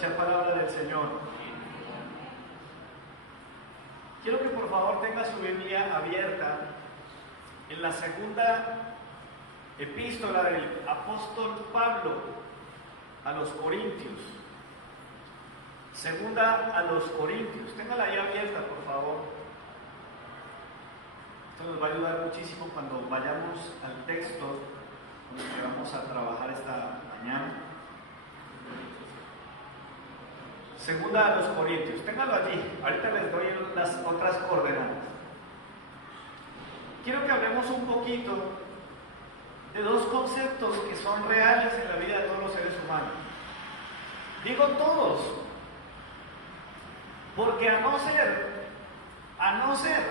escuchar palabra del Señor. Quiero que por favor tenga su Biblia abierta en la segunda epístola del apóstol Pablo a los Corintios. Segunda a los Corintios. Téngala ahí abierta, por favor. Esto nos va a ayudar muchísimo cuando vayamos al texto con el que vamos a trabajar esta mañana. Segunda a los Corintios. Téngalo allí. Ahorita les doy las otras coordenadas. Quiero que hablemos un poquito de dos conceptos que son reales en la vida de todos los seres humanos. Digo todos, porque a no ser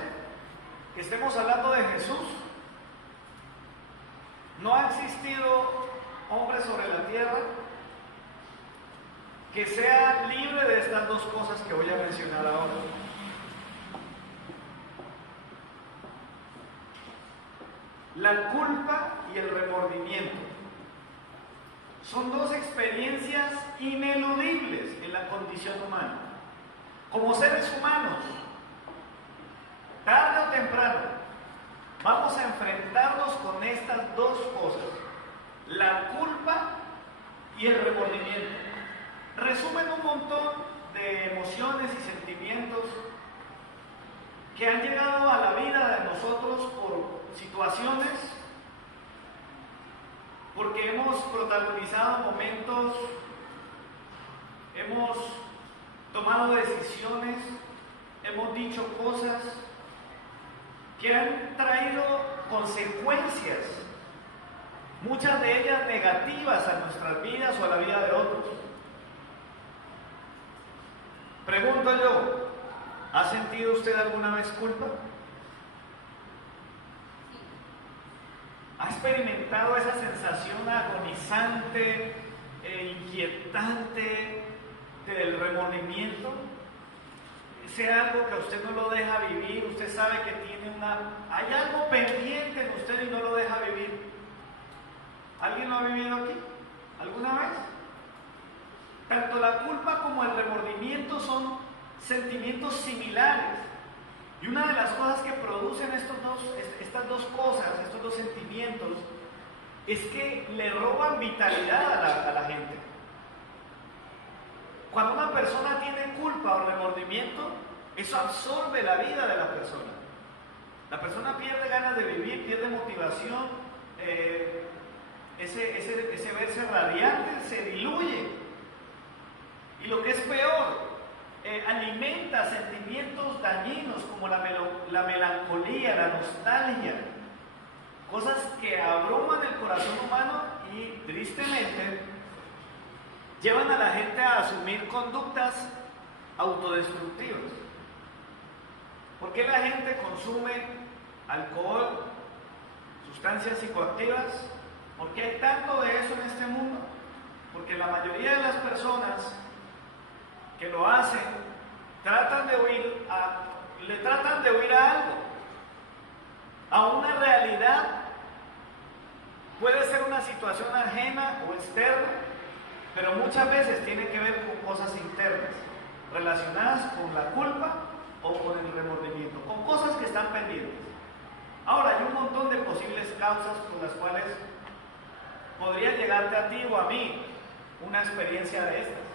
que estemos hablando de Jesús, no ha existido hombre sobre la tierra que sea libre de estas dos cosas que voy a mencionar ahora. La culpa y el remordimiento son dos experiencias ineludibles en la condición humana. Como seres humanos, tarde o temprano, vamos a enfrentarnos con estas dos cosas: la culpa y el remordimiento. Resumen un montón de emociones y sentimientos que han llegado a la vida de nosotros por situaciones, porque hemos protagonizado momentos, hemos tomado decisiones, hemos dicho cosas que han traído consecuencias, muchas de ellas negativas a nuestras vidas o a la vida de otros. Pregunto yo, ¿ha sentido usted alguna vez culpa? ¿Ha experimentado esa sensación agonizante e inquietante del remordimiento? Sea algo que a usted no lo deja vivir, usted sabe que hay algo pendiente en usted y no lo deja vivir. ¿Alguien lo ha vivido aquí? ¿Alguna vez? Tanto la culpa como el remordimiento son sentimientos similares. Y una de las cosas que producen estas dos cosas, estos dos sentimientos, es que le roban vitalidad a la gente. Cuando una persona tiene culpa o remordimiento, eso absorbe la vida de la persona. La persona pierde ganas de vivir, pierde motivación, ese verse radiante se diluye. Y lo que es peor, alimenta sentimientos dañinos como la melancolía, la nostalgia, cosas que abruman el corazón humano y tristemente llevan a la gente a asumir conductas autodestructivas. ¿Por qué la gente consume alcohol, sustancias psicoactivas? ¿Por qué hay tanto de eso en este mundo? Porque la mayoría de las personas que lo hacen le tratan de huir a algo, a una realidad. Puede ser una situación ajena o externa, pero muchas veces tiene que ver con cosas internas, relacionadas con la culpa o con el remordimiento, con cosas que están pendientes. Ahora, hay un montón de posibles causas por las cuales podría llegarte a ti o a mí una experiencia de estas.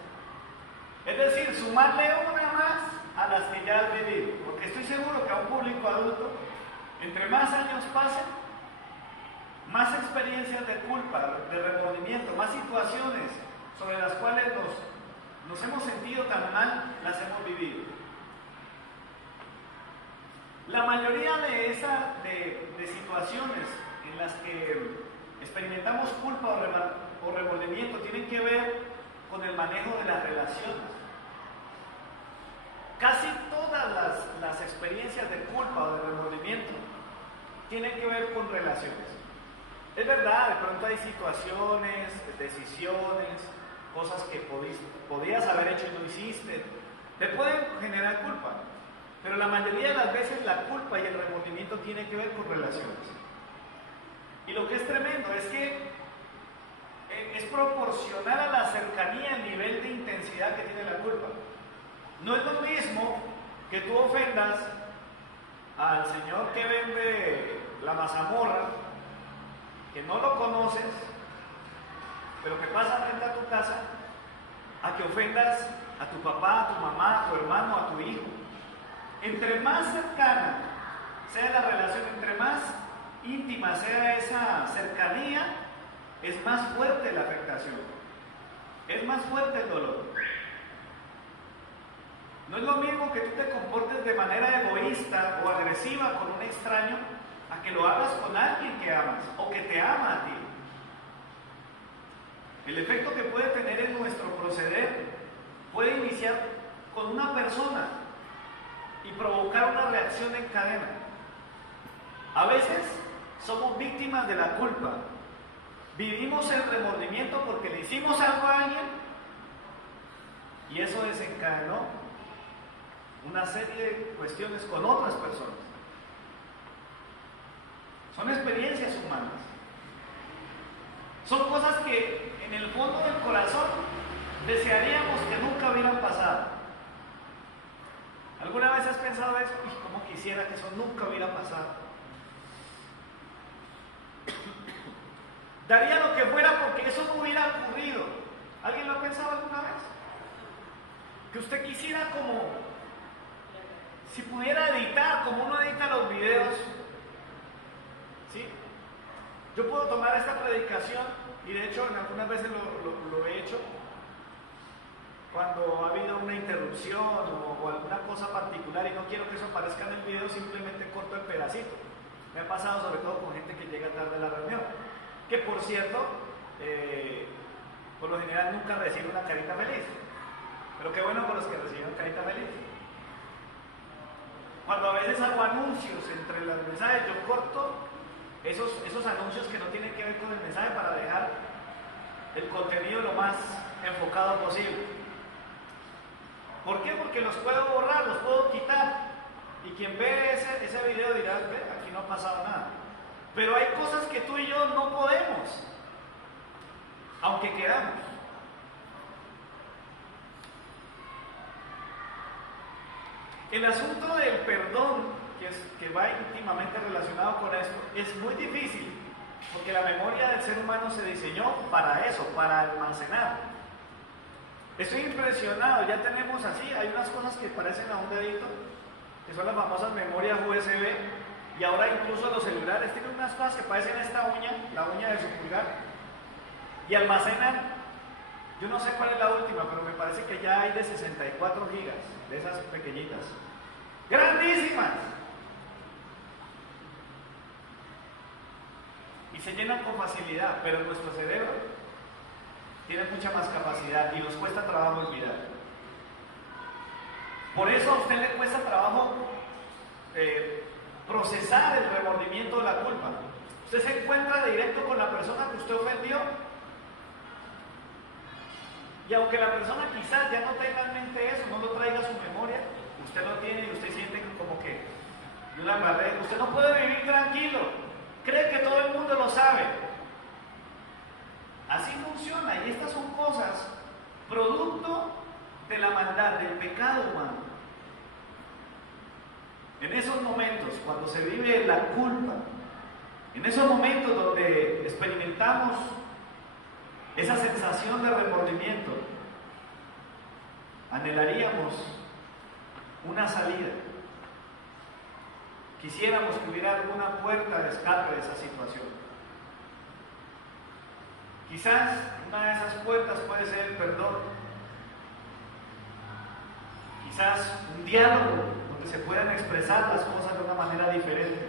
Es decir, sumarle una más a las que ya has vivido, porque estoy seguro que a un público adulto, entre más años pasen, más experiencias de culpa, de remordimiento, más situaciones sobre las cuales nos hemos sentido tan mal, las hemos vivido. La mayoría de situaciones en las que experimentamos culpa o remordimiento tienen que ver con el manejo de las relaciones. Casi todas las experiencias de culpa o de remordimiento tienen que ver con relaciones. Es verdad, de pronto hay situaciones, decisiones, cosas que podías haber hecho y no hiciste, te pueden generar culpa, pero la mayoría de las veces la culpa y el remordimiento tienen que ver con relaciones. Y lo que es tremendo es que es proporcional a la cercanía, el nivel de intensidad que tiene la culpa. No es lo mismo que tú ofendas al señor que vende la mazamorra, que no lo conoces, pero que pasa frente a tu casa, a que ofendas a tu papá, a tu mamá, a tu hermano, a tu hijo. Entre más cercana sea la relación, entre más íntima sea esa cercanía, es más fuerte la afectación, es más fuerte el dolor. No es lo mismo que tú te comportes de manera egoísta o agresiva con un extraño a que lo hagas con alguien que amas o que te ama a ti. El efecto que puede tener en nuestro proceder puede iniciar con una persona y provocar una reacción en cadena. A veces somos víctimas de la culpa. Vivimos el remordimiento porque le hicimos algo a alguien y eso desencadenó una serie de cuestiones con otras personas. Son experiencias humanas. Son cosas que en el fondo del corazón desearíamos que nunca hubieran pasado. ¿Alguna vez has pensado eso? Uy, cómo quisiera que eso nunca hubiera pasado. Daría lo que fuera porque eso no hubiera ocurrido. ¿Alguien lo ha pensado alguna vez? Que usted quisiera como si pudiera editar, como uno edita los videos, ¿sí? Yo puedo tomar esta predicación, y de hecho en algunas veces lo he hecho, cuando ha habido una interrupción o alguna cosa particular y no quiero que eso aparezca en el video, simplemente corto el pedacito. Me ha pasado sobre todo con gente que llega tarde a la reunión, que por cierto, por lo general nunca recibe una carita feliz, pero qué bueno por los que reciben carita feliz. Cuando a veces hago anuncios entre los mensajes, yo corto esos anuncios que no tienen que ver con el mensaje para dejar el contenido lo más enfocado posible. ¿Por qué? Porque los puedo borrar, los puedo quitar. Y quien ve ese video dirá, ve, aquí no ha pasado nada. Pero hay cosas que tú y yo no podemos, aunque queramos. El asunto del perdón, que va íntimamente relacionado con esto, es muy difícil, porque la memoria del ser humano se diseñó para eso, para almacenar. Estoy impresionado, ya tenemos así, hay unas cosas que parecen a un dedito, que son las famosas memorias USB, y ahora incluso los celulares tienen unas cosas que parecen esta uña, la uña de su pulgar, y almacenan, yo no sé cuál es la última, pero me parece que ya hay de 64 gigas, de esas pequeñitas, grandísimas, y se llenan con facilidad, pero nuestro cerebro tiene mucha más capacidad y nos cuesta trabajo olvidar. Por eso a usted le cuesta trabajo procesar el remordimiento de la culpa. Usted se encuentra directo con la persona que usted ofendió, y aunque la persona quizás ya no tenga en mente eso, no lo traiga a su memoria, usted lo tiene y usted siente como que yo la embarré. Usted no puede vivir tranquilo, cree que todo el mundo lo sabe. Así funciona, y estas son cosas producto de la maldad, del pecado humano. En esos momentos, cuando se vive la culpa, en esos momentos donde experimentamos esa sensación de remordimiento, anhelaríamos una salida. Quisiéramos que hubiera alguna puerta de escape de esa situación. Quizás una de esas puertas puede ser el perdón. Quizás un diálogo donde se puedan expresar las cosas de una manera diferente.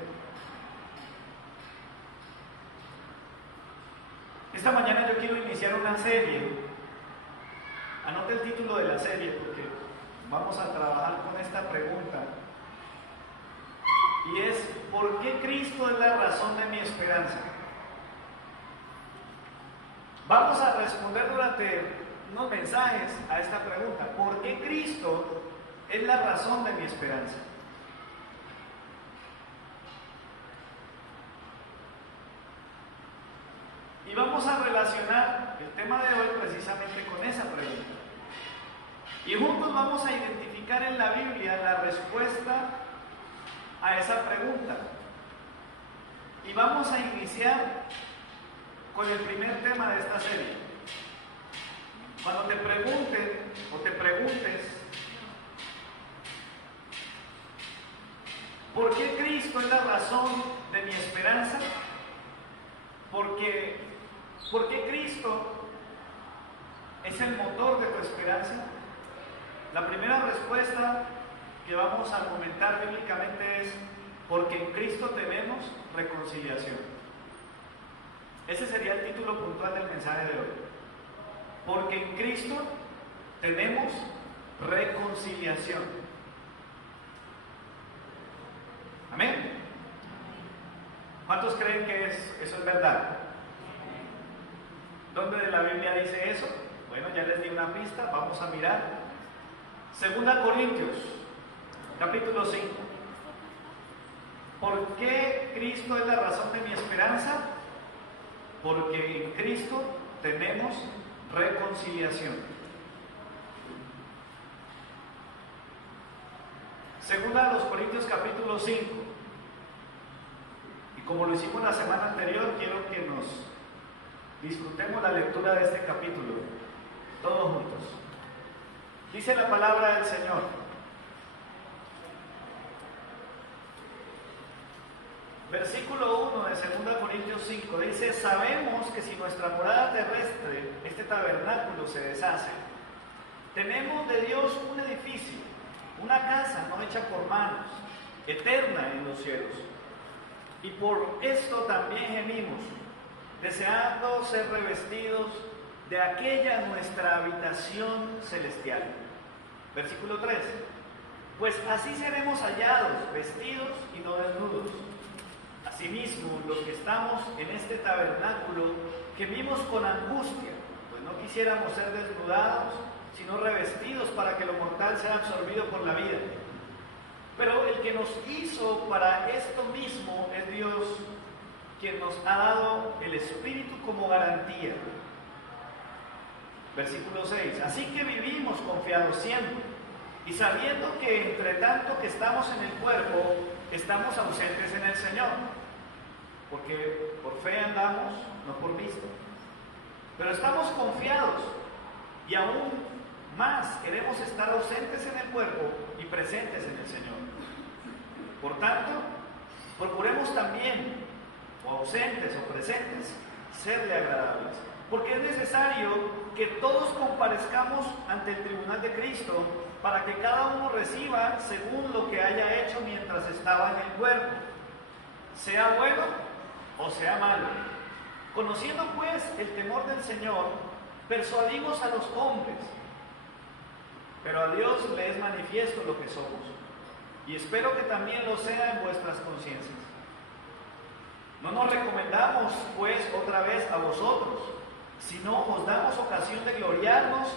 Esta mañana yo quiero iniciar una serie. Anote el título de la serie porque vamos a trabajar con esta pregunta. Y es, ¿por qué Cristo es la razón de mi esperanza? Vamos a responder durante unos mensajes a esta pregunta. ¿Por qué Cristo es la razón de mi esperanza? Y vamos a relacionar el tema de hoy precisamente con esa pregunta. Y juntos vamos a identificar en la Biblia la respuesta a esa pregunta. Y vamos a iniciar con el primer tema de esta serie. Cuando te pregunten o te preguntes, ¿por qué Cristo es la razón de mi esperanza? ¿Por qué Cristo es el motor de tu esperanza? La primera respuesta que vamos a argumentar bíblicamente es: porque en Cristo tenemos reconciliación. Ese sería el título puntual del mensaje de hoy. Porque en Cristo tenemos reconciliación. Amén. ¿Cuántos creen que eso es verdad? ¿Dónde de la Biblia dice eso? Bueno, ya les di una pista, vamos a mirar. 2 Corintios, capítulo 5. ¿Por qué Cristo es la razón de mi esperanza? Porque en Cristo tenemos reconciliación. 2 Corintios, capítulo 5. Y como lo hicimos la semana anterior, quiero que nos disfrutemos la lectura de este capítulo, todos juntos. Dice la palabra del Señor: versículo 1 de 2 Corintios 5, dice: sabemos que si nuestra morada terrestre, este tabernáculo, se deshace, tenemos de Dios un edificio, una casa no hecha por manos, eterna en los cielos. Y por esto también gemimos, deseando ser revestidos de aquella nuestra habitación celestial. Versículo 3: pues así seremos hallados, vestidos y no desnudos. Asimismo, los que estamos en este tabernáculo gemimos con angustia, pues no quisiéramos ser desnudados, sino revestidos para que lo mortal sea absorbido por la vida. Pero el que nos hizo para esto mismo es Dios, quien nos ha dado el Espíritu como garantía. Versículo 6: así que vivimos confiados siempre, y sabiendo que entre tanto que estamos en el cuerpo, estamos ausentes en el Señor, porque por fe andamos, no por vista. Pero estamos confiados, y aún más queremos estar ausentes en el cuerpo y presentes en el Señor. Por tanto, procuremos también, o ausentes o presentes, serle agradables, porque es necesario que todos comparezcamos ante el tribunal de Cristo, para que cada uno reciba según lo que haya hecho mientras estaba en el cuerpo, sea bueno o sea malo. Conociendo pues el temor del Señor, persuadimos a los hombres, pero a Dios le es manifiesto lo que somos, y espero que también lo sea en vuestras conciencias. No nos recomendamos pues otra vez a vosotros, sino os damos ocasión de gloriarnos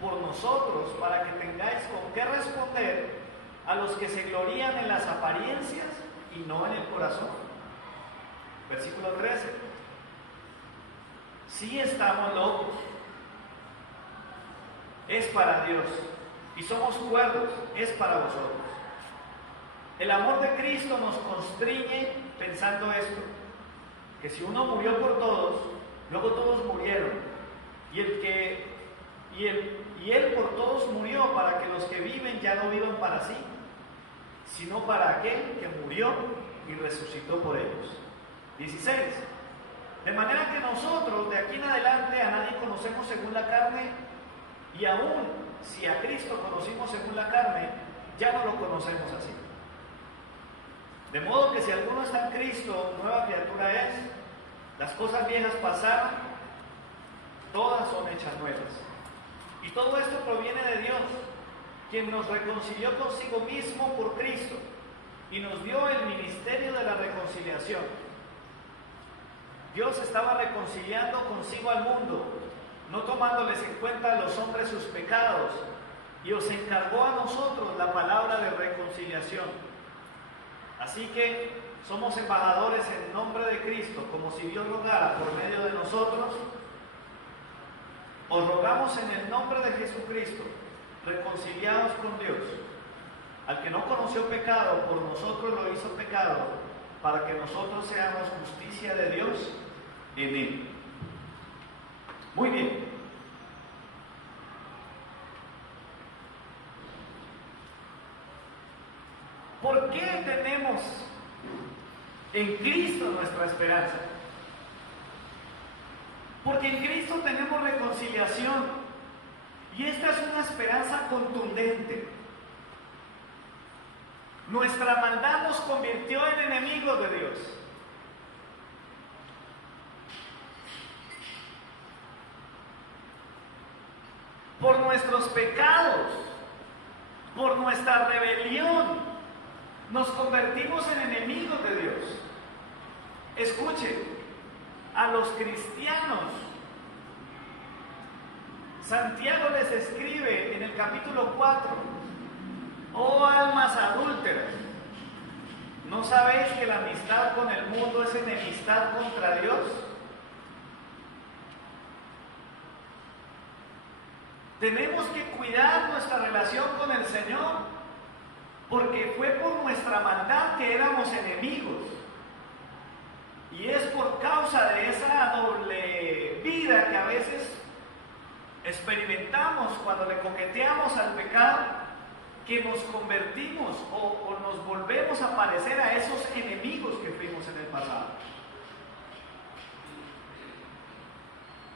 por nosotros, para que tengáis con qué responder a los que se glorían en las apariencias y no en el corazón. Versículo 13: si estamos locos, es para Dios, y somos cuerdos, es para vosotros. El amor de Cristo nos constriñe pensando esto, que si uno murió por todos, luego todos murieron, y Él por todos murió, para que los que viven ya no vivan para sí, sino para aquel que murió y resucitó por ellos. 16: de manera que nosotros de aquí en adelante a nadie conocemos según la carne, y aún si a Cristo conocimos según la carne, ya no lo conocemos así. De modo que si alguno está en Cristo, nueva criatura es. Las cosas viejas pasaron, todas son hechas nuevas. Y todo esto proviene de Dios, quien nos reconcilió consigo mismo por Cristo y nos dio el ministerio de la reconciliación. Dios estaba reconciliando consigo al mundo, no tomándoles en cuenta a los hombres sus pecados, y os encargó a nosotros la palabra de reconciliación. Así que somos embajadores en nombre de Cristo, como si Dios rogara por medio de nosotros. Os rogamos en el nombre de Jesucristo, reconciliados con Dios. Al que no conoció pecado, por nosotros lo hizo pecado, para que nosotros seamos justicia de Dios en él. Muy bien. ¿Por qué tenemos en Cristo nuestra esperanza? Porque en Cristo tenemos reconciliación, y esta es una esperanza contundente. Nuestra maldad nos convirtió en enemigos de Dios. Por nuestros pecados, por nuestra rebelión, nos convertimos en enemigos de Dios. Escuchen, a los cristianos, Santiago les escribe en el capítulo 4: oh almas adúlteras, ¿no sabéis que la amistad con el mundo es enemistad contra Dios? Tenemos que cuidar nuestra relación con el Señor, porque fue por nuestra maldad que éramos enemigos. Y es por causa de esa doble vida que a veces experimentamos cuando le coqueteamos al pecado, que nos convertimos o nos volvemos a parecer a esos enemigos que fuimos en el pasado.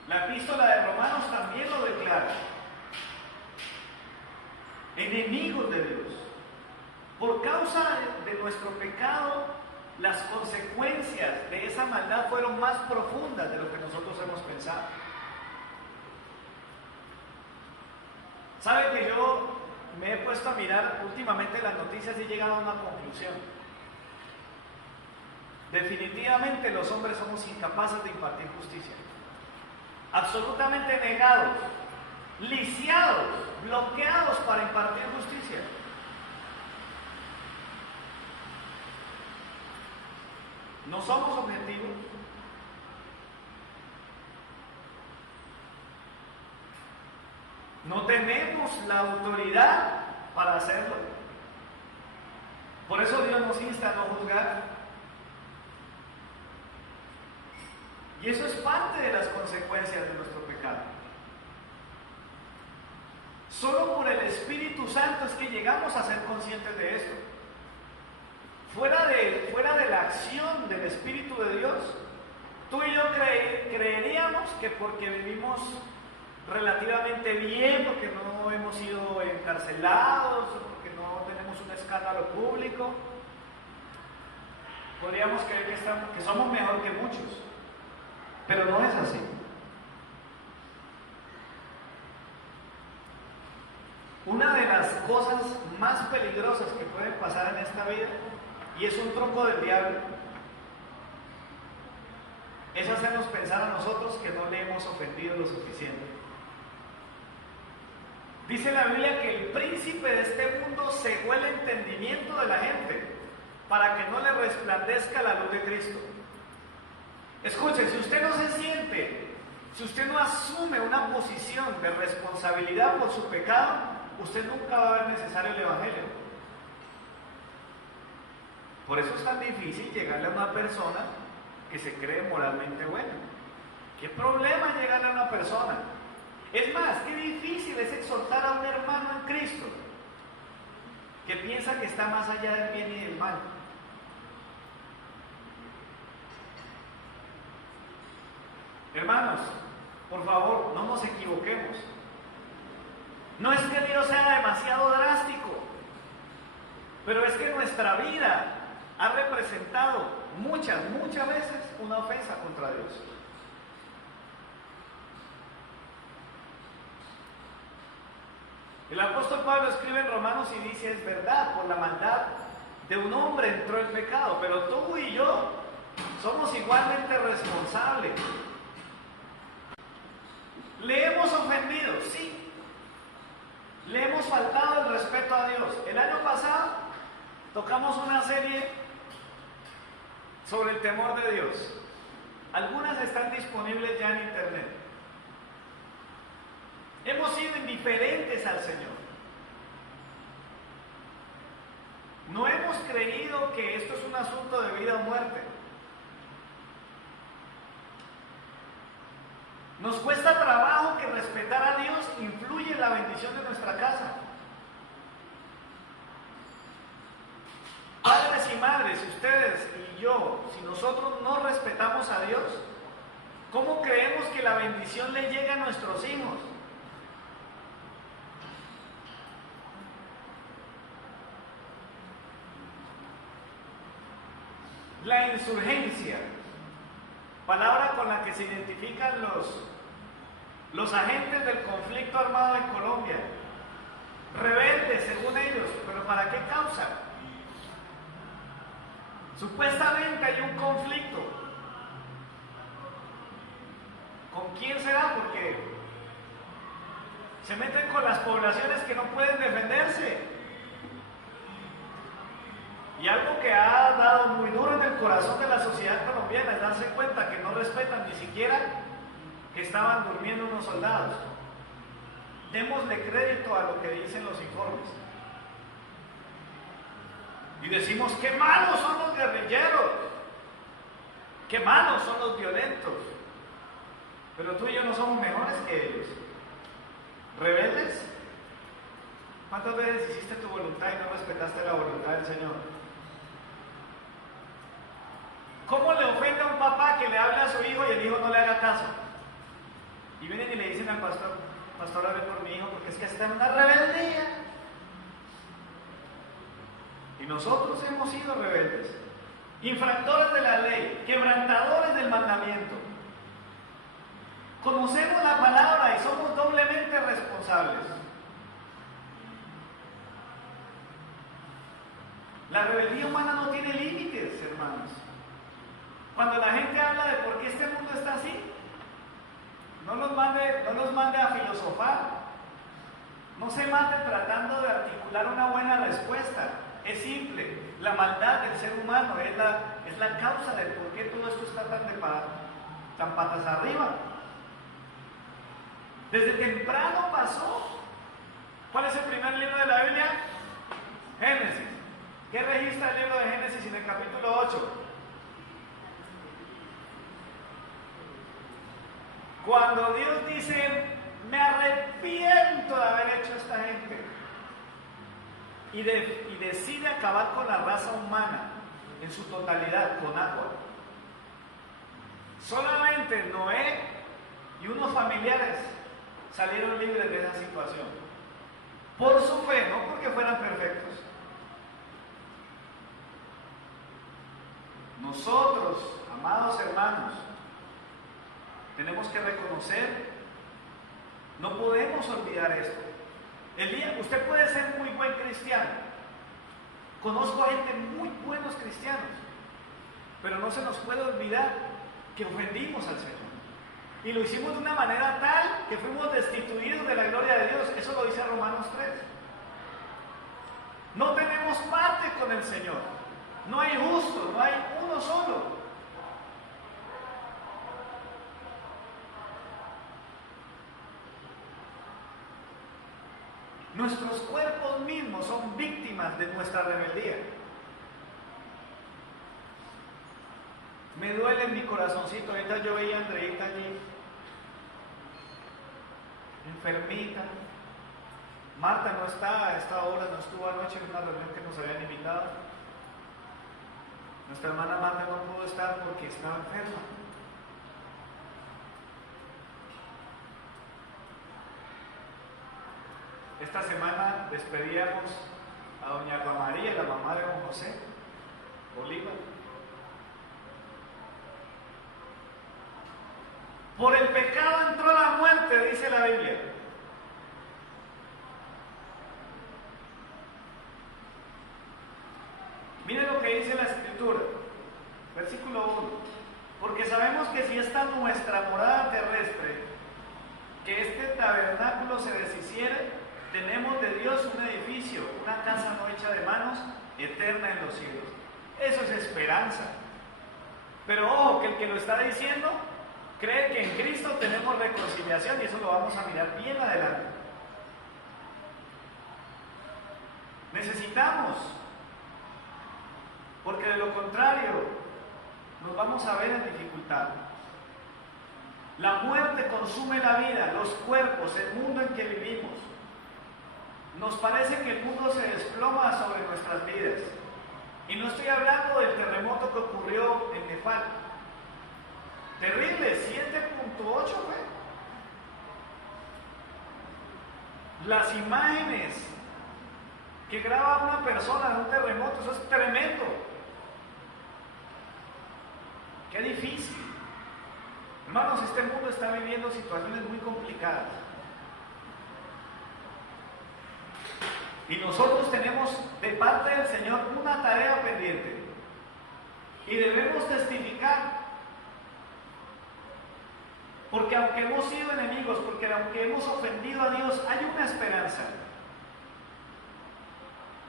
La epístola de Romanos también lo declara. Enemigos de Dios. Por causa de nuestro pecado, las consecuencias de esa maldad fueron más profundas de lo que nosotros hemos pensado. ¿Sabe que yo me he puesto a mirar últimamente las noticias y he llegado a una conclusión? Definitivamente los hombres somos incapaces de impartir justicia. Absolutamente negados, lisiados, bloqueados para impartir justicia. ¿No somos objetivos? ¿No tenemos la autoridad para hacerlo? Por eso Dios nos insta a no juzgar. Y eso es parte de las consecuencias de nuestro pecado. Solo por el Espíritu Santo es que llegamos a ser conscientes de esto. Fuera de la acción del Espíritu de Dios, tú y yo creeríamos que porque vivimos relativamente bien, porque no hemos sido encarcelados, porque no tenemos un escándalo público, podríamos creer que somos mejor que muchos, pero no es así. Una de las cosas más peligrosas que pueden pasar en esta vida, y es un truco del diablo, es hacernos pensar a nosotros que no le hemos ofendido lo suficiente. Dice la Biblia que el príncipe de este mundo cegó el entendimiento de la gente para que no le resplandezca la luz de Cristo. Escuche, si usted no se siente, si usted no asume una posición de responsabilidad por su pecado, usted nunca va a ver necesario el Evangelio. Por eso es tan difícil llegarle a una persona que se cree moralmente buena. ¿Qué problema llegarle a una persona? Es más, qué difícil es exhortar a un hermano en Cristo que piensa que está más allá del bien y del mal. Hermanos, por favor, no nos equivoquemos. No es que Dios sea demasiado drástico, pero es que nuestra vida ha representado muchas veces una ofensa contra Dios. El apóstol Pablo escribe en Romanos y dice: es verdad, por la maldad de un hombre entró el pecado, pero tú y yo somos igualmente responsables. ¿Le hemos ofendido? Sí. ¿Le hemos faltado el respeto a Dios? El año pasado tocamos una serie sobre el temor de Dios. Algunas están disponibles ya en internet. Hemos sido indiferentes al Señor. No hemos creído que esto es un asunto de vida o muerte. Nos cuesta trabajo que respetar a Dios influye en la bendición de nuestra casa. Padres y madres, ustedes y yo, si nosotros no respetamos a Dios, ¿cómo creemos que la bendición le llega a nuestros hijos? La insurgencia, palabra con la que se identifican los agentes del conflicto armado en Colombia, rebeldes según ellos, pero ¿para qué causa? Supuestamente hay un conflicto. ¿Con quién será? Porque se meten con las poblaciones que no pueden defenderse. Y algo que ha dado muy duro en el corazón de la sociedad colombiana es darse cuenta que no respetan ni siquiera que estaban durmiendo unos soldados. Démosle crédito a lo que dicen los informes. Y decimos, qué malos son los guerrilleros, qué malos son los violentos. Pero tú y yo no somos mejores que ellos. ¿Rebeldes? ¿Cuántas veces hiciste tu voluntad y no respetaste la voluntad del Señor? ¿Cómo le ofende a un papá que le hable a su hijo y el hijo no le haga caso? Y vienen y le dicen al pastor, pastor, ore por mi hijo porque es que está en una rebeldía. Y nosotros hemos sido rebeldes, infractores de la ley, quebrantadores del mandamiento. Conocemos la palabra y somos doblemente responsables. La rebeldía humana no tiene límites, hermanos. Cuando la gente habla de por qué este mundo está así, no nos mande a filosofar. No se mate tratando de articular una buena respuesta. Es simple, la maldad del ser humano es la causa del por qué todo esto está tan patas arriba. Desde temprano pasó. ¿Cuál es el primer libro de la Biblia? Génesis. ¿Qué registra el libro de Génesis en el capítulo 8? Cuando Dios dice, me arrepiento de haber hecho a esta gente, y decide acabar con la raza humana en su totalidad, con agua. Solamente Noé y unos familiares salieron libres de esa situación. Por su fe, no porque fueran perfectos. Nosotros, amados hermanos, tenemos que reconocer, no podemos olvidar esto. Usted puede ser muy buen cristiano. Conozco a gente muy buenos cristianos, pero no se nos puede olvidar que ofendimos al Señor. Y lo hicimos de una manera tal que fuimos destituidos de la gloria de Dios. Eso lo dice Romanos 3. No tenemos parte con el Señor. No hay justo, no hay uno solo. Nuestros cuerpos mismos son víctimas de nuestra rebeldía. Me duele en mi corazoncito. Ahorita yo veía a Andreita allí, enfermita. Marta no está a esta hora, no estuvo anoche en una reunión que nos habían invitado. Nuestra hermana Marta no pudo estar porque estaba enferma. Esta semana despedíamos a doña Alba María, la mamá de don José Bolívar. Por el pecado entró la muerte, dice la Biblia. Miren lo que dice la Escritura, versículo 1. Porque sabemos que si esta nuestra morada terrestre, que este tabernáculo se deshiciere, tenemos de Dios un edificio, una casa no hecha de manos, eterna en los cielos. Eso es esperanza. Pero ojo, que el que lo está diciendo cree que en Cristo tenemos reconciliación, y eso lo vamos a mirar bien adelante. Necesitamos, porque de lo contrario nos vamos a ver en dificultad. La muerte consume la vida, los cuerpos, el mundo en que vivimos. Nos parece que el mundo se desploma sobre nuestras vidas. Y no estoy hablando del terremoto que ocurrió en Nepal. Terrible, 7.8 fue. Las imágenes que graba una persona de un terremoto, eso es tremendo. Qué difícil. Hermanos, este mundo está viviendo situaciones muy complicadas. Y nosotros tenemos de parte del Señor una tarea pendiente. Y debemos testificar. Porque aunque hemos sido enemigos, porque aunque hemos ofendido a Dios, hay una esperanza.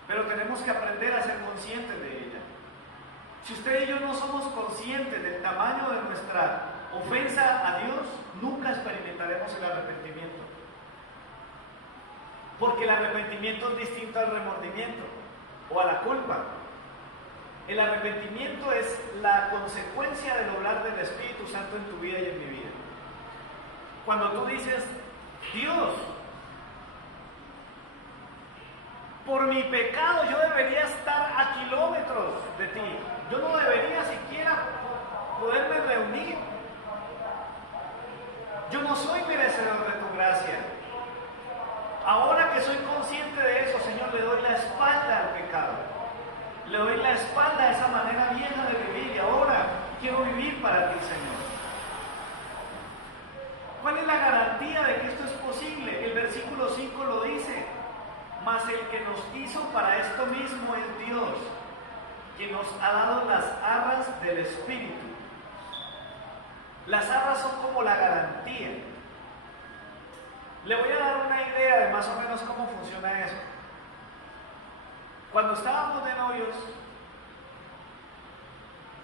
Pero tenemos que aprender a ser conscientes de ella. Si usted y yo no somos conscientes del tamaño de nuestra ofensa a Dios, nunca experimentaremos el arrepentimiento. Porque el arrepentimiento es distinto al remordimiento o a la culpa. El arrepentimiento es la consecuencia del obrar del Espíritu Santo en tu vida y en mi vida. Cuando tú dices, Dios, por mi pecado yo debería estar a kilómetros de ti. Yo no debería siquiera poderme reunir. Yo no soy merecedor de tu gracia. Ahora que soy consciente de eso, Señor, le doy la espalda al pecado. Le doy la espalda a esa manera vieja de vivir y ahora quiero vivir para ti, Señor. ¿Cuál es la garantía de que esto es posible? El versículo 5 lo dice. Mas el que nos hizo para esto mismo es Dios, que nos ha dado las arras del Espíritu. Las arras son como la garantía. Le voy a dar una idea de más o menos cómo funciona eso. Cuando estábamos de novios,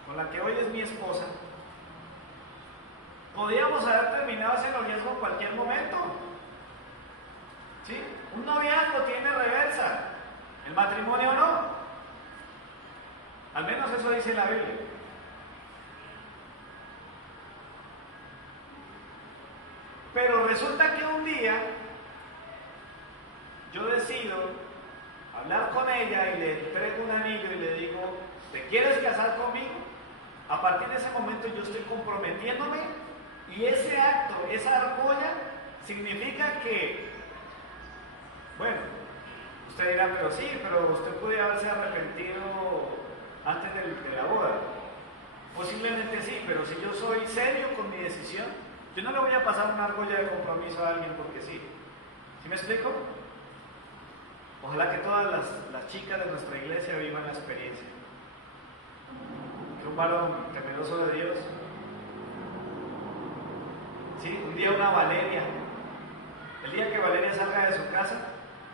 con la que hoy es mi esposa, podíamos haber terminado ese noviazgo en cualquier momento. ¿Sí? Un noviazgo tiene reversa, el matrimonio no. Al menos eso dice la Biblia. Pero resulta que un día yo decido hablar con ella y le entrego un anillo y le digo, ¿te quieres casar conmigo? A partir de ese momento yo estoy comprometiéndome y ese acto, esa argolla, significa que, bueno, usted dirá, pero sí, pero usted puede haberse arrepentido antes de la boda. Posiblemente sí, pero si yo soy serio con mi decisión, yo no le voy a pasar una argolla de compromiso a alguien porque sí. ¿Sí me explico? Ojalá que todas las chicas de nuestra iglesia vivan la experiencia. Que un varón temeroso de Dios, ¿sí? Un día una Valeria, el día que Valeria salga de su casa,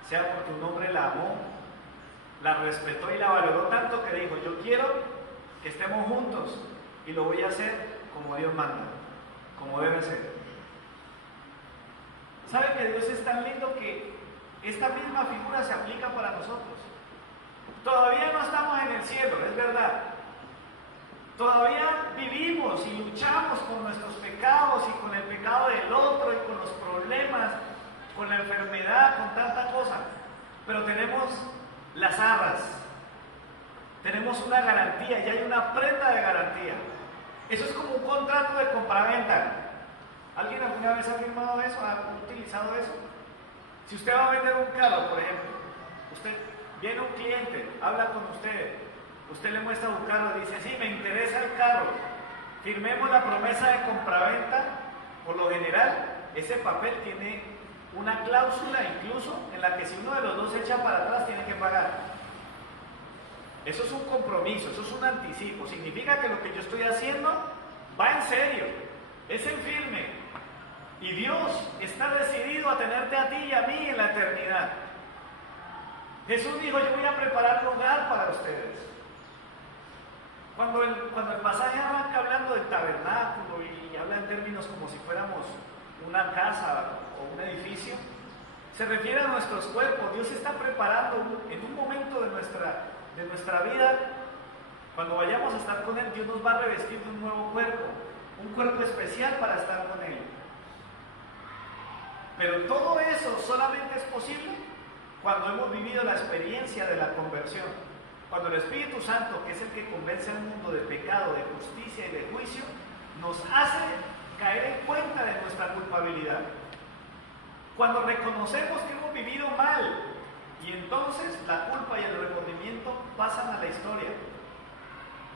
sea porque un hombre la amó, la respetó y la valoró tanto que dijo, yo quiero que estemos juntos y lo voy a hacer como Dios manda, como debe ser. ¿Sabe que Dios es tan lindo que esta misma figura se aplica para nosotros? Todavía no estamos en el cielo, es verdad. Todavía vivimos y luchamos con nuestros pecados y con el pecado del otro y con los problemas, con la enfermedad, con tanta cosa. Pero tenemos las arras, tenemos una garantía y hay una prenda de garantía. Eso es como un contrato de compraventa. ¿Alguien alguna vez ha firmado eso? ¿Ha utilizado eso? Si usted va a vender un carro, por ejemplo, usted viene un cliente, habla con usted le muestra un carro y dice, sí, me interesa el carro, firmemos la promesa de compraventa. Por lo general, ese papel tiene una cláusula incluso en la que si uno de los dos se echa para atrás tiene que pagar. Eso es un compromiso, eso es un anticipo, significa que lo que yo estoy haciendo va en serio, es en firme. Y Dios está decidido a tenerte a ti y a mí en la eternidad. Jesús dijo, yo voy a preparar lugar para ustedes. Cuando el pasaje arranca hablando una casa o un edificio, se refiere a nuestros cuerpos. Dios está preparando en un momento de nuestra vida, cuando vayamos a estar con Él, Dios nos va a revestir de un nuevo cuerpo, un cuerpo especial para estar con Él. Pero todo eso solamente es posible cuando hemos vivido la experiencia de la conversión. Cuando el Espíritu Santo, que es el que convence al mundo de pecado, de justicia y de juicio, nos hace caer en cuenta de nuestra culpabilidad. Cuando reconocemos que hemos vivido mal, y entonces la culpa y el remordimiento pasan a la historia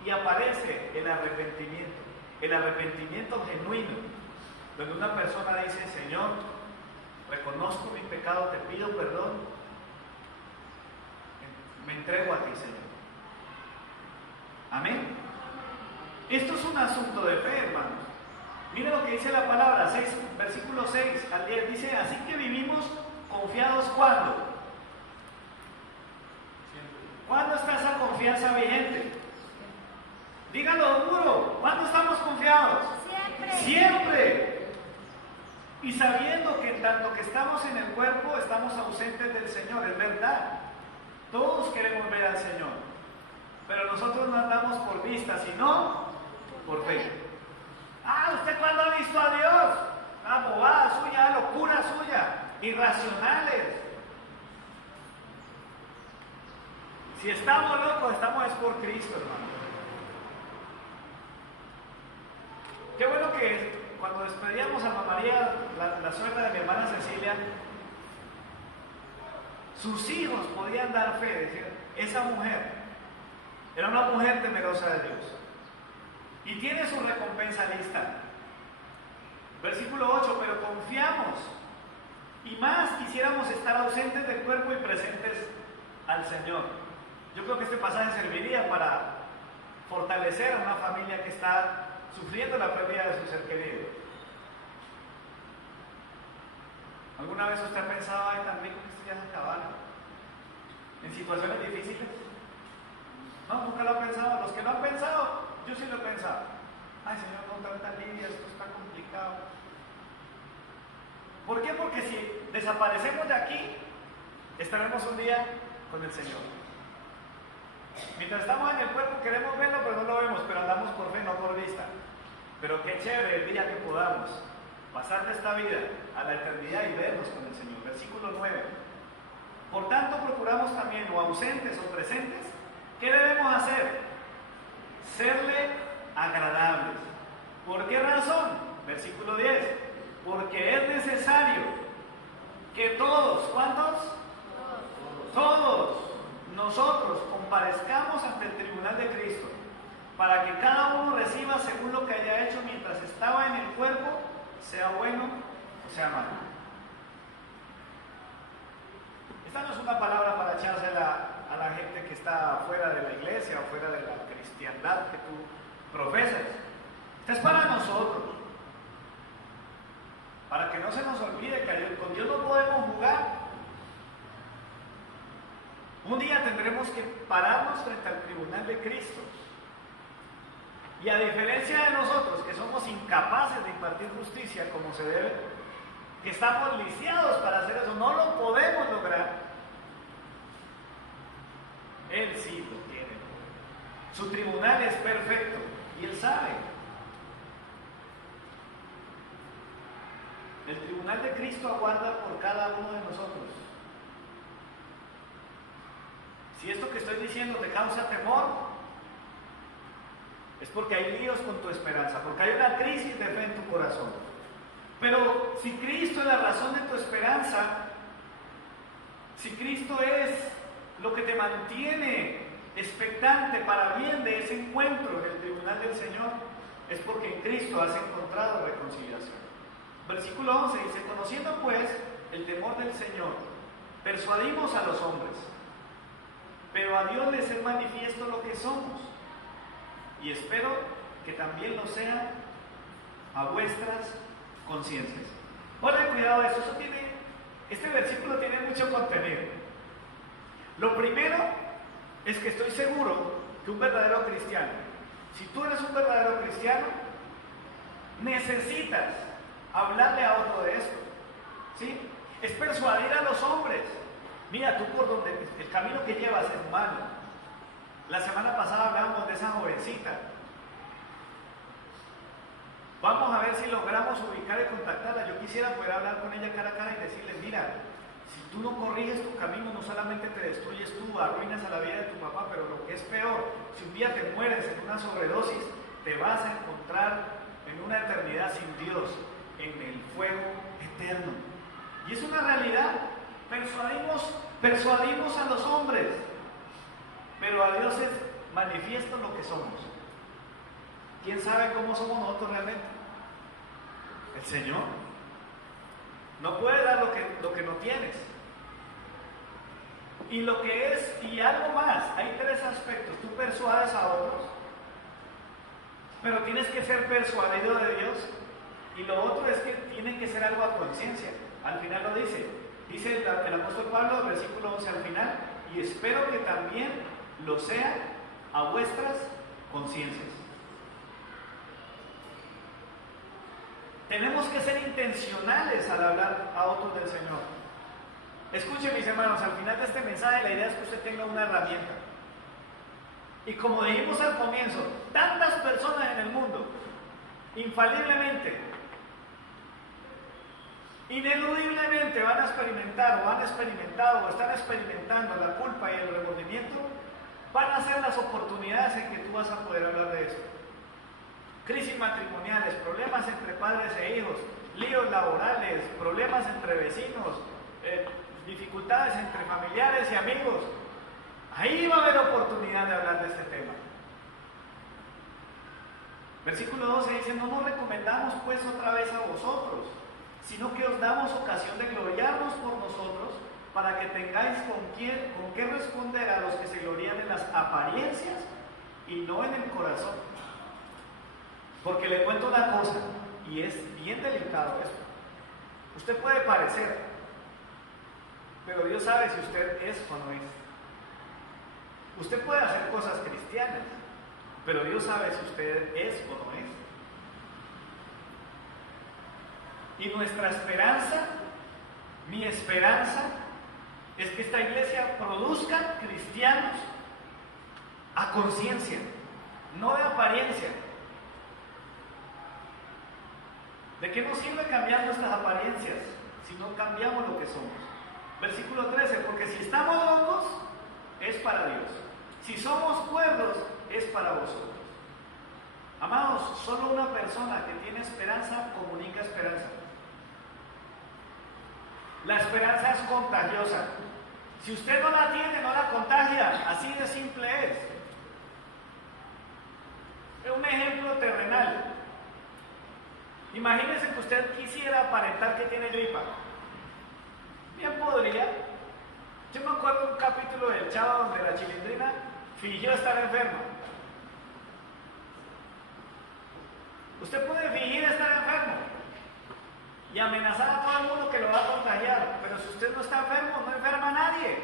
y aparece el arrepentimiento genuino, donde una persona dice: Señor, reconozco mi pecado, te pido perdón, me entrego a ti, Señor. Amén. Esto es un asunto de fe, hermanos. Mira lo que dice la palabra, versículo 6 al 10, dice: así que vivimos confiados. ¿Cuándo? ¿Cuándo está esa confianza vigente? Dígalo duro. ¿Cuándo estamos confiados? Siempre. Siempre. Y sabiendo que en tanto que estamos en el cuerpo, estamos ausentes del Señor. Es verdad. Todos queremos ver al Señor. Pero nosotros no andamos por vista, sino por fe. ¿Usted cuándo ha visto a Dios? Bobada suya, locura suya, irracionales. Si estamos locos, estamos es por Cristo, hermano. Qué bueno que cuando despedíamos a Mamá María, la suegra de mi hermana Cecilia, sus hijos podían dar fe, decir, esa mujer era una mujer temerosa de Dios y tiene su recompensa lista. Versículo 8, pero confiamos y más quisiéramos estar ausentes del cuerpo y presentes al Señor. Yo creo que este pasaje serviría para fortalecer a una familia que está sufriendo la pérdida de su ser querido. ¿Alguna vez usted ha pensado, ay, tan rico que esto ya se acabara? ¿En situaciones difíciles? No, nunca lo ha pensado. Los que lo han pensado, yo sí lo he pensado. Ay, Señor, con tanta lidia, esto está complicado. ¿Por qué? Porque si desaparecemos de aquí, estaremos un día con el Señor. Mientras estamos en el cuerpo queremos verlo, pero no lo vemos, pero andamos por fe, no por vista. Pero qué chévere el día que podamos pasar de esta vida a la eternidad y vernos con el Señor. Versículo 9. Por tanto, procuramos también, o ausentes o presentes, ¿qué debemos hacer? Serle agradables. ¿Por qué razón? Versículo 10. Porque es necesario que todos, ¿cuántos? Todos nosotros comparezcamos ante el tribunal de Cristo, para que cada uno reciba según lo que haya hecho mientras estaba en el cuerpo, sea bueno o sea malo. Esta no es una palabra para echársela a la gente que está fuera de la iglesia o fuera de la cristiandad que tú profesas. Esta es para nosotros, para que no se nos olvide que con Dios no podemos jugar. Un día tendremos que pararnos frente al tribunal de Cristo. Y a diferencia de nosotros, que somos incapaces de impartir justicia como se debe, que estamos lisiados para hacer eso, no lo podemos lograr, Él sí lo tiene. Su tribunal es perfecto y Él sabe. El tribunal de Cristo aguarda por cada uno de nosotros. Si esto que estoy diciendo te causa temor, es porque hay líos con tu esperanza, porque hay una crisis de fe en tu corazón. Pero si Cristo es la razón de tu esperanza, si Cristo es lo que te mantiene expectante para bien de ese encuentro en el tribunal del Señor, es porque en Cristo has encontrado reconciliación. Versículo 11 dice: conociendo pues el temor del Señor, persuadimos a los hombres, pero a Dios les es manifiesto lo que somos, y espero que también lo sea a vuestras conciencias. Ponle cuidado a eso, este versículo tiene mucho contenido. Lo primero es que estoy seguro que un verdadero cristiano, si tú eres un verdadero cristiano, necesitas hablarle a otro de esto. ¿Sí? Es persuadir a los hombres. Mira, tú por donde el camino que llevas es malo. La semana pasada hablábamos de esa jovencita. Vamos a ver si logramos ubicar y contactarla. Yo quisiera poder hablar con ella cara a cara y decirle, mira, si tú no corriges tu camino, no solamente te destruyes tú, arruinas a la vida de tu papá, pero lo que es peor, si un día te mueres en una sobredosis, te vas a encontrar en una eternidad sin Dios, en el fuego eterno. Y es una realidad. Persuadimos a los hombres, pero a Dios es manifiesto lo que somos. ¿Quién sabe cómo somos nosotros realmente? El Señor. No puede dar lo que no tienes. Y lo que es, y algo más, hay tres aspectos. Tú persuades a otros, pero tienes que ser persuadido de Dios. Y lo otro es que tiene que ser algo a conciencia. Al final lo dice el apóstol Pablo, versículo 11 al final, y espero que también lo sea a vuestras conciencias. Tenemos que ser intencionales al hablar a otros del Señor. Escuchen, mis hermanos, al final de este mensaje la idea es que usted tenga una herramienta. Y como dijimos al comienzo, tantas personas en el mundo, infaliblemente, ineludiblemente van a experimentar o han experimentado o están experimentando la culpa y el remordimiento, van a ser las oportunidades en que tú vas a poder hablar de esto. Crisis matrimoniales, problemas entre padres e hijos, líos laborales, problemas entre vecinos, dificultades entre familiares y amigos. Ahí va a haber oportunidad de hablar de este tema. Versículo 12 dice, no nos recomendamos pues otra vez a vosotros, sino que os damos ocasión de gloriarnos por nosotros, para que tengáis con qué responder a los que se glorían en las apariencias y no en el corazón. Porque le cuento una cosa, y es bien delicado esto. Usted puede parecer, pero Dios sabe si usted es o no es. Usted puede hacer cosas cristianas, pero Dios sabe si usted es o no es. Y nuestra esperanza, mi esperanza, es que esta iglesia produzca cristianos a conciencia, no de apariencia. ¿De qué nos sirve cambiar nuestras apariencias si no cambiamos lo que somos? Versículo 13, porque si estamos locos, es para Dios. Si somos cuerdos, es para vosotros. Amados, solo una persona que tiene esperanza comunica esperanza. La esperanza es contagiosa. Si usted no la tiene, no la contagia. Así de simple es. Un ejemplo terrenal. Imagínese que usted quisiera aparentar que tiene gripa. Bien podría. Yo me acuerdo de un capítulo del Chavo donde la Chilindrina fingió estar enferma. Usted puede fingir estar enfermo y amenazar a todo el mundo que lo va a contagiar, pero si usted no está enfermo, no enferma a nadie.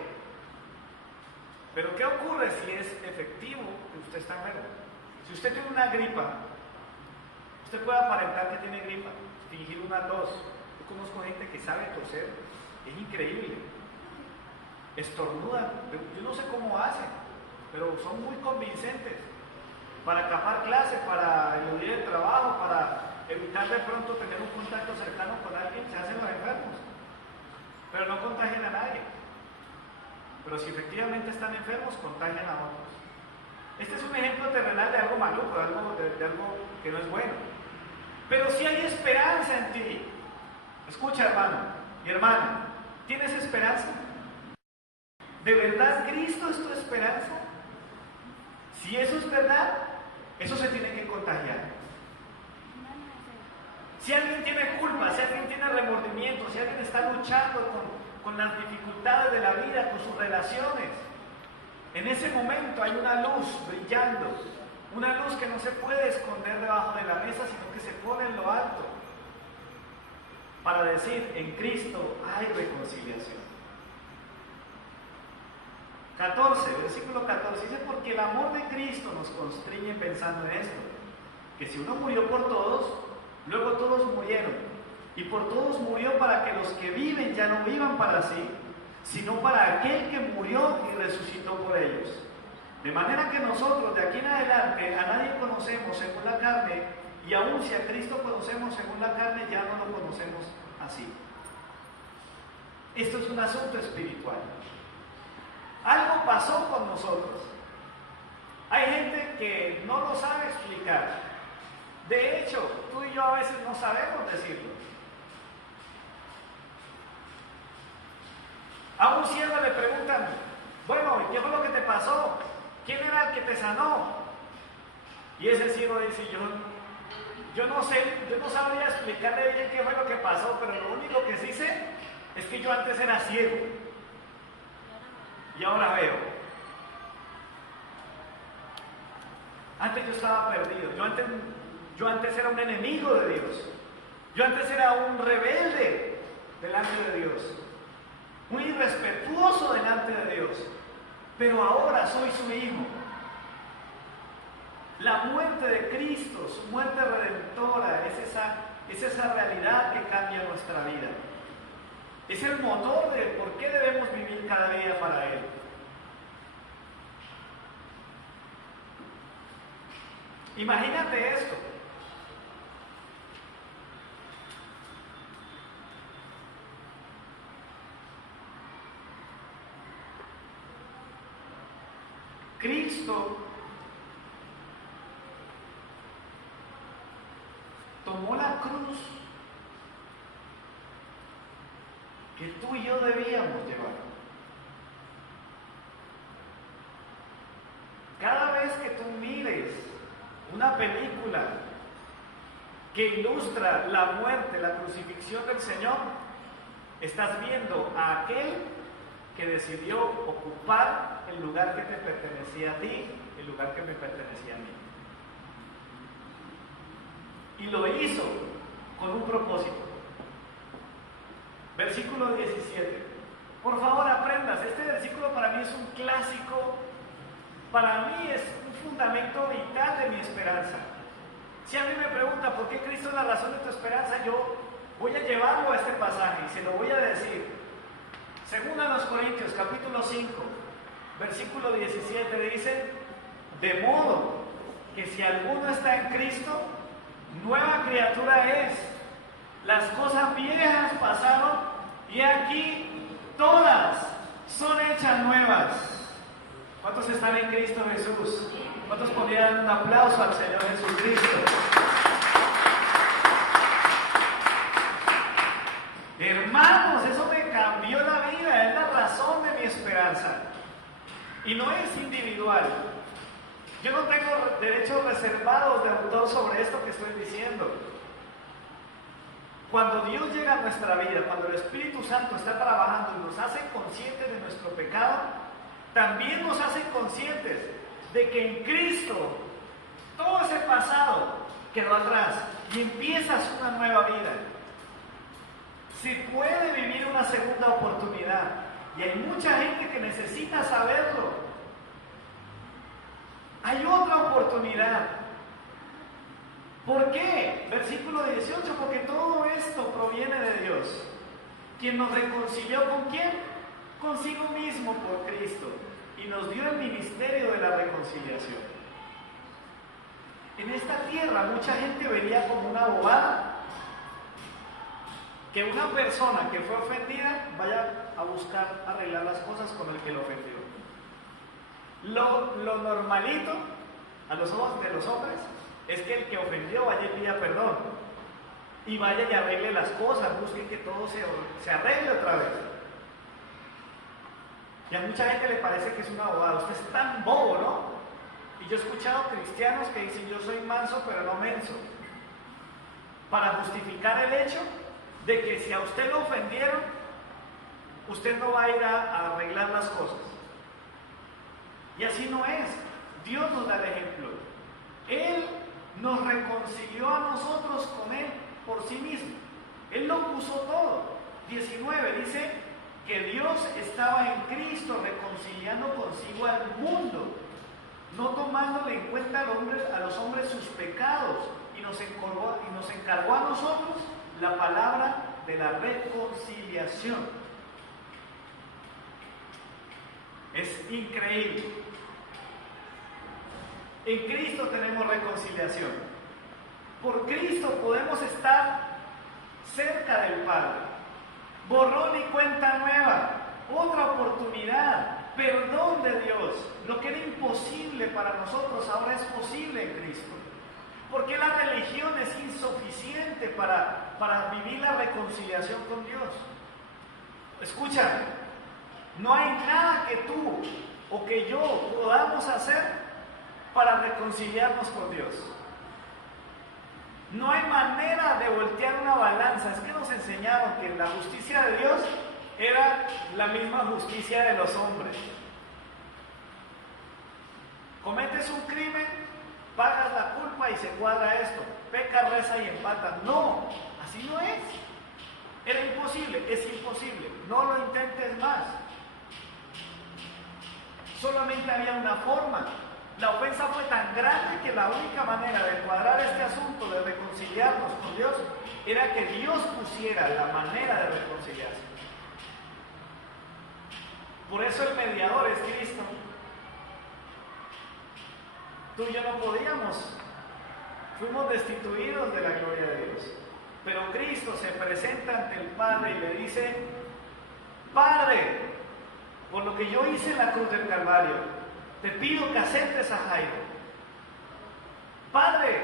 Pero ¿qué ocurre si es efectivo que usted está enfermo? Si usted tiene una gripa, usted puede aparentar que tiene gripa, fingir una tos. Yo conozco gente que sabe toser, es increíble. Estornudan, yo no sé cómo hacen, pero son muy convincentes. Para escapar clase, para eludir el trabajo, para evitar de pronto tener un contacto cercano con alguien, se hacen los enfermos. Pero no contagian a nadie. Pero si efectivamente están enfermos, contagian a otros. Este es un ejemplo terrenal de algo maluco, de algo que no es bueno. Pero si hay esperanza en ti. Escucha, hermano y hermana, ¿tienes esperanza? ¿De verdad Cristo es tu esperanza? Si eso es verdad, eso se tiene que contagiar. Si alguien tiene culpa, si alguien tiene remordimiento, si alguien está luchando con las dificultades de la vida, con sus relaciones, en ese momento hay una luz brillando, una luz que no se puede esconder debajo de la mesa, sino que se pone en lo alto, para decir, en Cristo hay reconciliación. 14, versículo 14, dice, porque el amor de Cristo nos constriñe pensando en esto, que si uno murió por todos, luego todos murieron. y por todos murió para que los que viven ya no vivan para sí, sino para aquel que murió y resucitó por ellos. De manera que nosotros de aquí en adelante a nadie conocemos según la carne, y aun si a Cristo conocemos según la carne, ya no lo conocemos así. Esto es un asunto espiritual. Algo pasó con nosotros. Hay gente que no lo sabe explicar. De hecho, tú y yo a veces no sabemos decirlo. A un siervo le preguntan, bueno, ¿qué fue lo que te pasó? ¿Quién era el que te sanó? Y ese siervo dice, yo no sé, yo no sabría explicarle bien qué fue lo que pasó, pero lo único que sí sé es que yo antes era ciego y ahora veo. Antes yo estaba perdido, yo antes era un enemigo de Dios, yo antes era un rebelde delante de Dios, un irrespetuoso delante de Dios, pero ahora soy su hijo. La muerte de Cristo, su muerte redentora, es esa realidad que cambia nuestra vida. Es el motor de por qué debemos vivir cada día para Él. Imagínate esto. Cristo tomó la cruz que tú y yo debíamos llevar. Cada vez que tú mires una película que ilustra la muerte, la crucifixión del Señor, estás viendo a aquel que decidió ocupar el lugar que te pertenecía a ti, el lugar que me pertenecía a mí. Y lo hizo con un propósito. Versículo 17. Por favor, aprendas. Este versículo para mí es un clásico. Para mí es un fundamento vital de mi esperanza. Si a mí me pregunta por qué Cristo es la razón de tu esperanza, yo voy a llevarlo a este pasaje y se lo voy a decir. Según a los Corintios, capítulo 5, versículo 17 dice: de modo que si alguno está en Cristo, nueva criatura es. Las cosas viejas pasaron y aquí todas son hechas nuevas. ¿Cuántos están en Cristo Jesús? ¿Cuántos podrían dar un aplauso al Señor Jesucristo? Hermanos, eso me cambió la vida, es la razón de mi esperanza. Y no es individual. Yo no tengo derechos reservados de autor sobre esto que estoy diciendo. Cuando Dios llega a nuestra vida, cuando el Espíritu Santo está trabajando y nos hace conscientes de nuestro pecado, también nos hace conscientes de que en Cristo todo ese pasado quedó atrás y empiezas una nueva vida. Se puede vivir una segunda oportunidad y hay mucha gente que necesita saberlo. Hay otra oportunidad. ¿Por qué? Versículo 18, porque todo esto proviene de Dios, quien nos reconcilió ¿con quién? Consigo mismo por Cristo, y nos dio el ministerio de la reconciliación. En esta tierra mucha gente vería como una bobada que una persona que fue ofendida vaya a buscar arreglar las cosas con el que lo ofendió. Lo normalito a los ojos de los hombres es que el que ofendió vaya y pida perdón y vaya y arregle las cosas, busque que todo se arregle otra vez. Y a mucha gente le parece que es una bobada. Usted es tan bobo, ¿no? Y yo he escuchado cristianos que dicen: yo soy manso pero no menso, para justificar el hecho de que si a usted lo ofendieron, usted no va a ir a arreglar las cosas. Y así no es. Dios nos da el ejemplo. Él nos reconcilió a nosotros con Él por sí mismo. Él lo puso todo. 19 dice que Dios estaba en Cristo reconciliando consigo al mundo, no tomándole en cuenta a los hombres sus pecados, y nos encargó a nosotros la palabra de la reconciliación. Es increíble. En Cristo tenemos reconciliación. Por Cristo podemos estar cerca del Padre. Borrón y cuenta nueva, otra oportunidad, perdón de Dios. Lo que era imposible para nosotros ahora es posible en Cristo. Porque la religión es insuficiente para vivir la reconciliación con Dios. Escucha, no hay nada que tú o que yo podamos hacer para reconciliarnos con Dios. No hay manera de voltear una balanza. Es que nos enseñaron que la justicia de Dios era la misma justicia de los hombres. Cometes un crimen, pagas la culpa y se cuadra esto. Peca, reza y empata. No, así no es. Era imposible, es imposible. No lo intentes más. Solamente había una forma. La ofensa fue tan grande que la única manera de cuadrar este asunto, de reconciliarnos con Dios, era que Dios pusiera la manera de reconciliarse. Por eso el mediador es Cristo. Tú y yo no podíamos. Fuimos destituidos de la gloria de Dios. Pero Cristo se presenta ante el Padre y le dice: Padre, por lo que yo hice en la cruz del Calvario, te pido que aceptes a Jairo. Padre,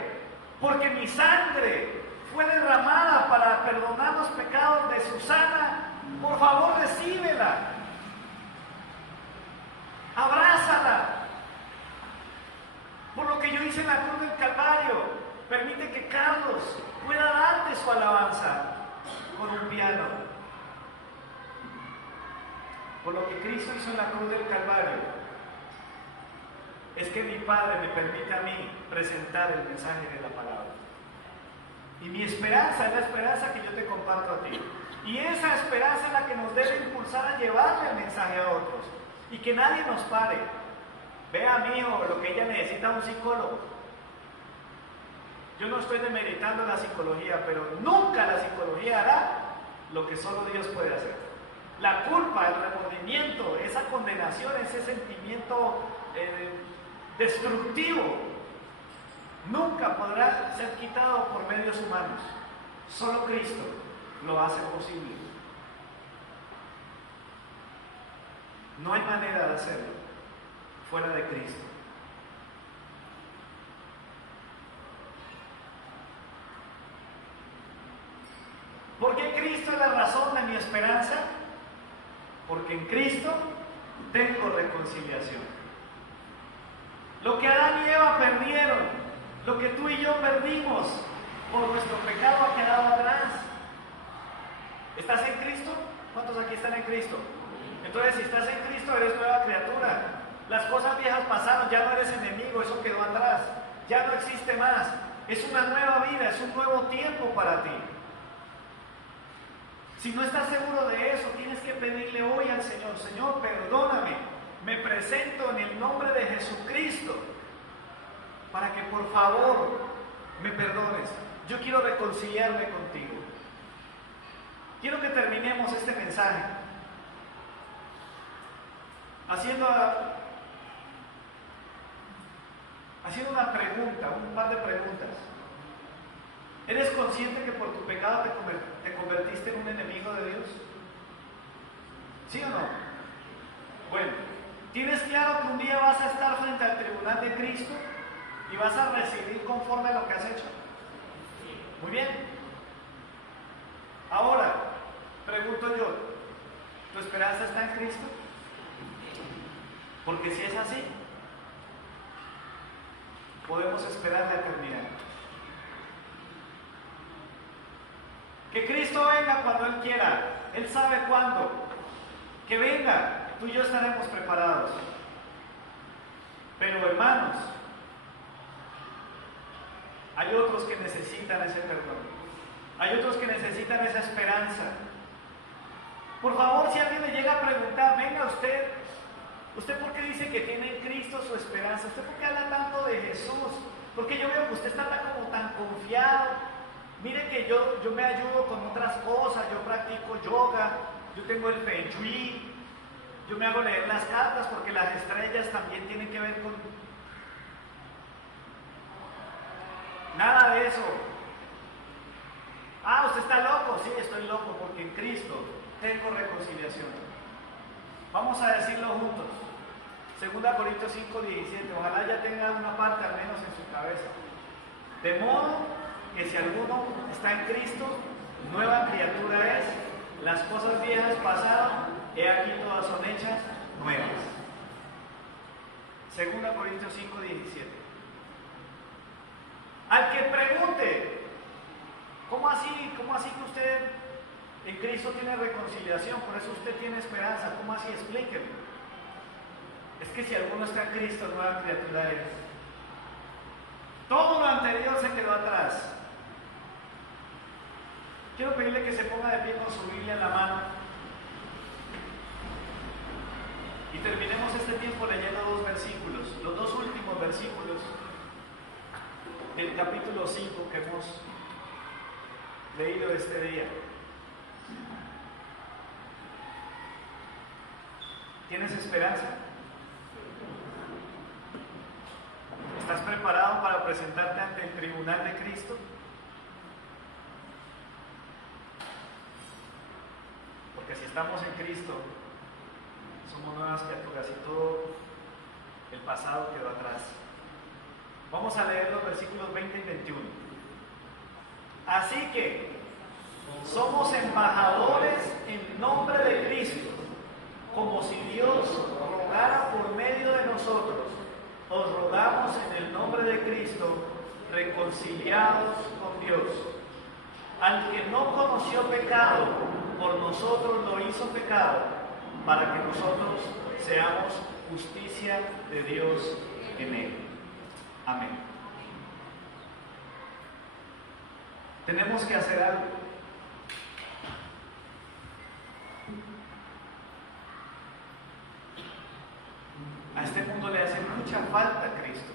porque mi sangre fue derramada para perdonar los pecados de Susana, por favor recíbela. Abrázala. Por lo que yo hice en la cruz del Calvario, permite que Carlos pueda darte su alabanza con un piano. Por lo que Cristo hizo en la cruz del Calvario, es que mi Padre me permite a mí presentar el mensaje de la palabra. Y mi esperanza es la esperanza que yo te comparto a ti. Y esa esperanza es la que nos debe impulsar a llevarle el mensaje a otros. Y que nadie nos pare. Vea, mi hijo, lo que ella necesita un psicólogo. Yo no estoy demeritando la psicología, pero nunca la psicología hará lo que solo Dios puede hacer. La culpa, el remordimiento, esa condenación, ese sentimiento destructivo, nunca podrá ser quitado por medios humanos. Solo Cristo lo hace posible. No hay manera de hacerlo fuera de Cristo. ¿Por qué Cristo es la razón de mi esperanza? Porque en Cristo tengo reconciliación. Lo que Adán y Eva perdieron, lo que tú y yo perdimos por nuestro pecado ha quedado atrás. ¿Estás en Cristo? ¿Cuántos aquí están en Cristo? Entonces, si estás en Cristo, eres nueva criatura. Las cosas viejas pasaron, ya no eres enemigo, eso quedó atrás. Ya no existe más. Es una nueva vida, es un nuevo tiempo para ti. Si no estás seguro de eso, tienes que pedirle hoy al Señor: Señor, perdóname. Me presento en el nombre de Jesucristo para que por favor me perdones. Yo quiero reconciliarme contigo. Quiero que terminemos este mensaje haciendo una pregunta, un par de preguntas. ¿Eres consciente que por tu pecado te convertiste en un enemigo de Dios? ¿Sí o no? Bueno, ¿tienes claro que un día vas a estar frente al tribunal de Cristo y vas a recibir conforme a lo que has hecho? Muy bien. Ahora, pregunto yo, ¿tu esperanza está en Cristo? Porque si es así, podemos esperar la eternidad. Que Cristo venga cuando Él quiera. Él sabe cuándo. Que venga, tú y yo estaremos preparados. Pero hermanos, hay otros que necesitan ese perdón. Hay otros que necesitan esa esperanza. Por favor, si alguien le llega a preguntar: venga ¿usted por qué dice que tiene en Cristo su esperanza? ¿Usted por qué habla tanto de Jesús? Porque yo veo que usted está como tan confiado. Mire que yo me ayudo con otras cosas, yo practico yoga, yo tengo el Feng Shui, yo me hago leer las cartas porque las estrellas también tienen que ver con... Nada de eso. Ah, ¿usted está loco? Sí, estoy loco porque en Cristo tengo reconciliación. Vamos a decirlo juntos. 2 Corintios 5:17. Ojalá ya tenga una parte al menos en su cabeza. De modo que si alguno está en Cristo, nueva criatura es. Las cosas viejas pasaron, he aquí todas son hechas nuevas. 2 Corintios 5:17. Al que pregunte, ¿cómo así que usted en Cristo tiene reconciliación? Por eso usted tiene esperanza. ¿Cómo así? Explíqueme. Es que si alguno está en Cristo, nueva criatura es. Todo lo anterior se quedó atrás. Quiero pedirle que se ponga de pie con su Biblia en la mano y terminemos este tiempo leyendo 2 versículos, los 2 últimos versículos del capítulo 5 que hemos leído este día. ¿Tienes esperanza? ¿Estás preparado para presentarte ante el tribunal de Cristo? Porque si estamos en Cristo, somos nuevas criaturas y todo el pasado quedó atrás. Vamos a leer los versículos 20 y 21. Así que somos embajadores en nombre de Cristo, como si Dios rogara por medio de nosotros. Os rogamos en el nombre de Cristo, reconciliados con Dios. Al que no conoció pecado, por nosotros lo hizo pecado, para que nosotros seamos justicia de Dios en él. Amén. Tenemos que hacer algo. A este mundo le hace mucha falta Cristo.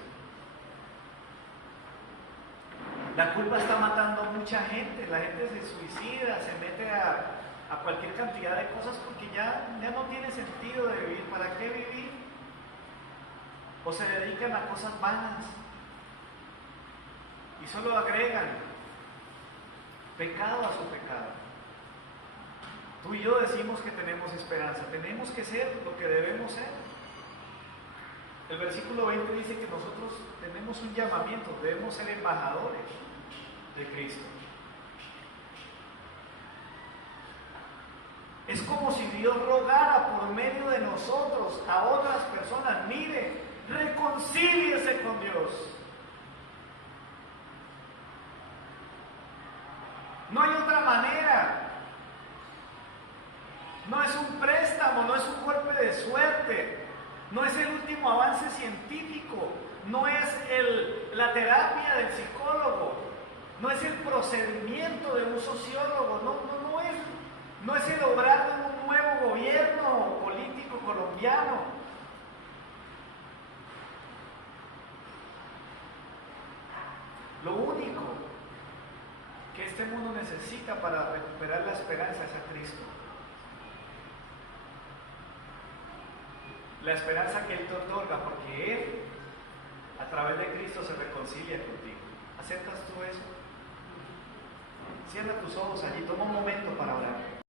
La culpa está matando a mucha gente. La gente se suicida, se mete a cualquier cantidad de cosas porque ya no tiene sentido de vivir. ¿Para qué vivir? O se dedican a cosas vanas y solo agregan pecado a su pecado. Tú y yo decimos que tenemos esperanza, tenemos que ser lo que debemos ser. El versículo 20 dice que nosotros tenemos un llamamiento, debemos ser embajadores de Cristo. Es como si Dios rogara por medio de nosotros a otras personas: mire, reconcíliese con Dios. No hay otra manera. No es un préstamo, no es un golpe de suerte, no es el último avance científico, no es la terapia del psicólogo, no es el procedimiento de un sociólogo, no es el obrar de un nuevo gobierno político colombiano. Lo único que este mundo necesita para recuperar la esperanza es a Cristo. La esperanza que Él te otorga, porque Él, a través de Cristo, se reconcilia contigo. ¿Aceptas tú eso? Cierra tus ojos allí, toma un momento para orar.